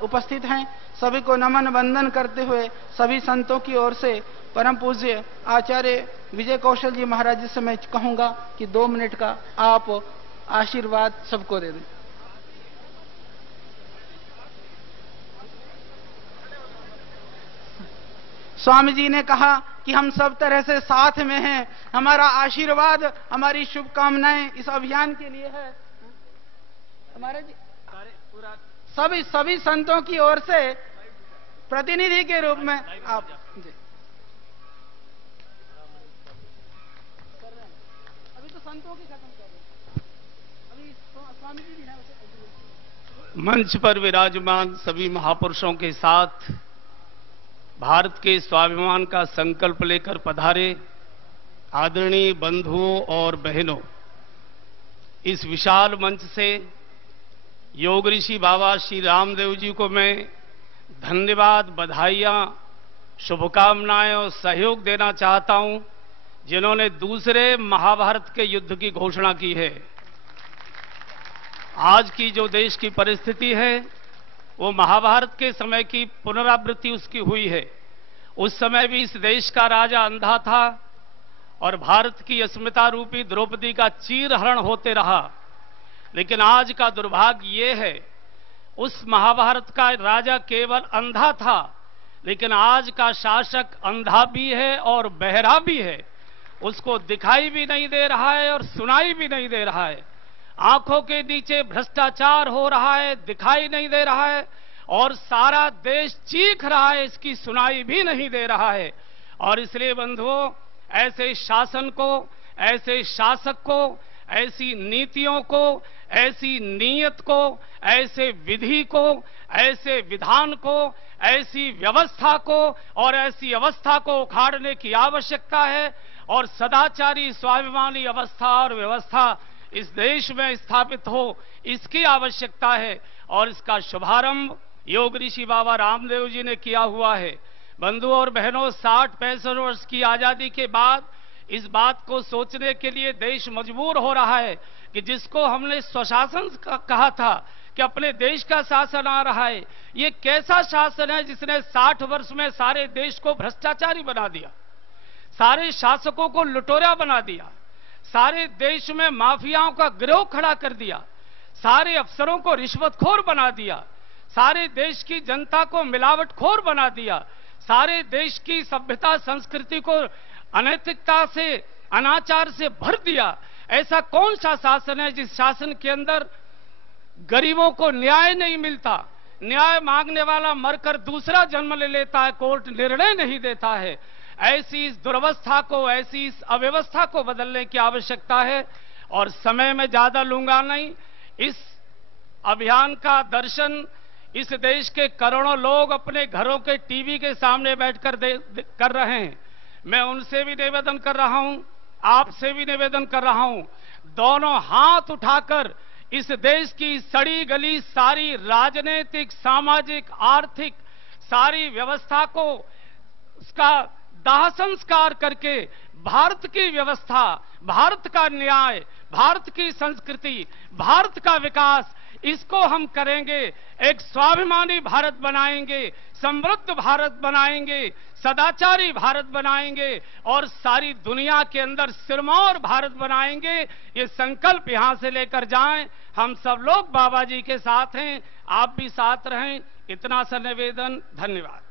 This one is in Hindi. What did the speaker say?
उपस्थित हैं, सभी को नमन वंदन करते हुए सभी संतों की ओर से परम पूज्य आचार्य विजय कौशल जी महाराज जी से मैं कहूंगा कि 2 मिनट का आप आशीर्वाद सबको दे दें। स्वामी जी ने कहा कि हम सब तरह से साथ में हैं, हमारा आशीर्वाद, हमारी शुभकामनाएं इस अभियान के लिए है। हमारे जी सभी संतों की ओर से प्रतिनिधि के रूप में आप जी। अभी तो संतों की खत्म कर रहे हैं, अभी स्वामी जी भी हैं। मंच पर विराजमान सभी महापुरुषों के साथ भारत के स्वाभिमान का संकल्प लेकर पधारे आदरणीय बंधुओं और बहनों, इस विशाल मंच से योग ऋषि बाबा श्री रामदेव जी को मैं धन्यवाद, बधाइयां, शुभकामनाएं और सहयोग देना चाहता हूं, जिन्होंने दूसरे महाभारत के युद्ध की घोषणा की है। आज की जो देश की परिस्थिति है वो महाभारत के समय की पुनरावृत्ति उसकी हुई है। उस समय भी इस देश का राजा अंधा था और भारत की अस्मिता रूपी द्रौपदी का चीरहरण होते रहा। लेकिन आज का दुर्भाग्य ये है, उस महाभारत का राजा केवल अंधा था, लेकिन आज का शासक अंधा भी है और बहरा भी है। उसको दिखाई भी नहीं दे रहा है और सुनाई भी नहीं दे रहा है। आंखों के नीचे भ्रष्टाचार हो रहा है, दिखाई नहीं दे रहा है, और सारा देश चीख रहा है, इसकी सुनाई भी नहीं दे रहा है। और इसलिए बंधुओं, ऐसे शासन को, ऐसे शासक को, ऐसी नीतियों को, ऐसी नीयत को, ऐसे विधि को, ऐसे विधान को, ऐसी व्यवस्था को और ऐसी अवस्था को उखाड़ने की आवश्यकता है। और सदाचारी स्वाभिमानी अवस्था और व्यवस्था इस देश में स्थापित हो, इसकी आवश्यकता है। और इसका शुभारंभ योग ऋषि बाबा रामदेव जी ने किया हुआ है। बंधुओं और बहनों, 60-65 वर्ष की आजादी के बाद इस बात को सोचने के लिए देश मजबूर हो रहा है कि जिसको हमने स्वशासन कहा था कि अपने देश का शासन आ रहा है, ये कैसा शासन है जिसने 60 वर्ष में सारे देश को भ्रष्टाचारी बना दिया, सारे शासकों को लुटेरा बना दिया, सारे देश में माफियाओं का गिरोह खड़ा कर दिया, सारे अफसरों को रिश्वतखोर बना दिया, सारे देश की जनता को मिलावटखोर बना दिया, सारे देश की सभ्यता संस्कृति को अनैतिकता से, अनाचार से भर दिया। ऐसा कौन सा शासन है जिस शासन के अंदर गरीबों को न्याय नहीं मिलता, न्याय मांगने वाला मरकर दूसरा जन्म ले लेता है, कोर्ट निर्णय नहीं देता है। ऐसी इस दुर्वस्था को, ऐसी इस अव्यवस्था को बदलने की आवश्यकता है। और समय में ज्यादा लूंगा नहीं, इस अभियान का दर्शन इस देश के करोड़ों लोग अपने घरों के टीवी के सामने बैठकर कर रहे हैं। मैं उनसे भी निवेदन कर रहा हूं, आपसे भी निवेदन कर रहा हूं, दोनों हाथ उठाकर इस देश की सड़ी गली सारी राजनीतिक, सामाजिक, आर्थिक सारी व्यवस्था को उसका दाह संस्कार करके भारत की व्यवस्था, भारत का न्याय, भारत की संस्कृति, भारत का विकास, इसको हम करेंगे। एक स्वाभिमानी भारत बनाएंगे, समृद्ध भारत बनाएंगे, सदाचारी भारत बनाएंगे और सारी दुनिया के अंदर सिरमौर भारत बनाएंगे। ये संकल्प यहां से लेकर जाएं। हम सब लोग बाबा जी के साथ हैं, आप भी साथ रहें। इतना सा निवेदन। धन्यवाद।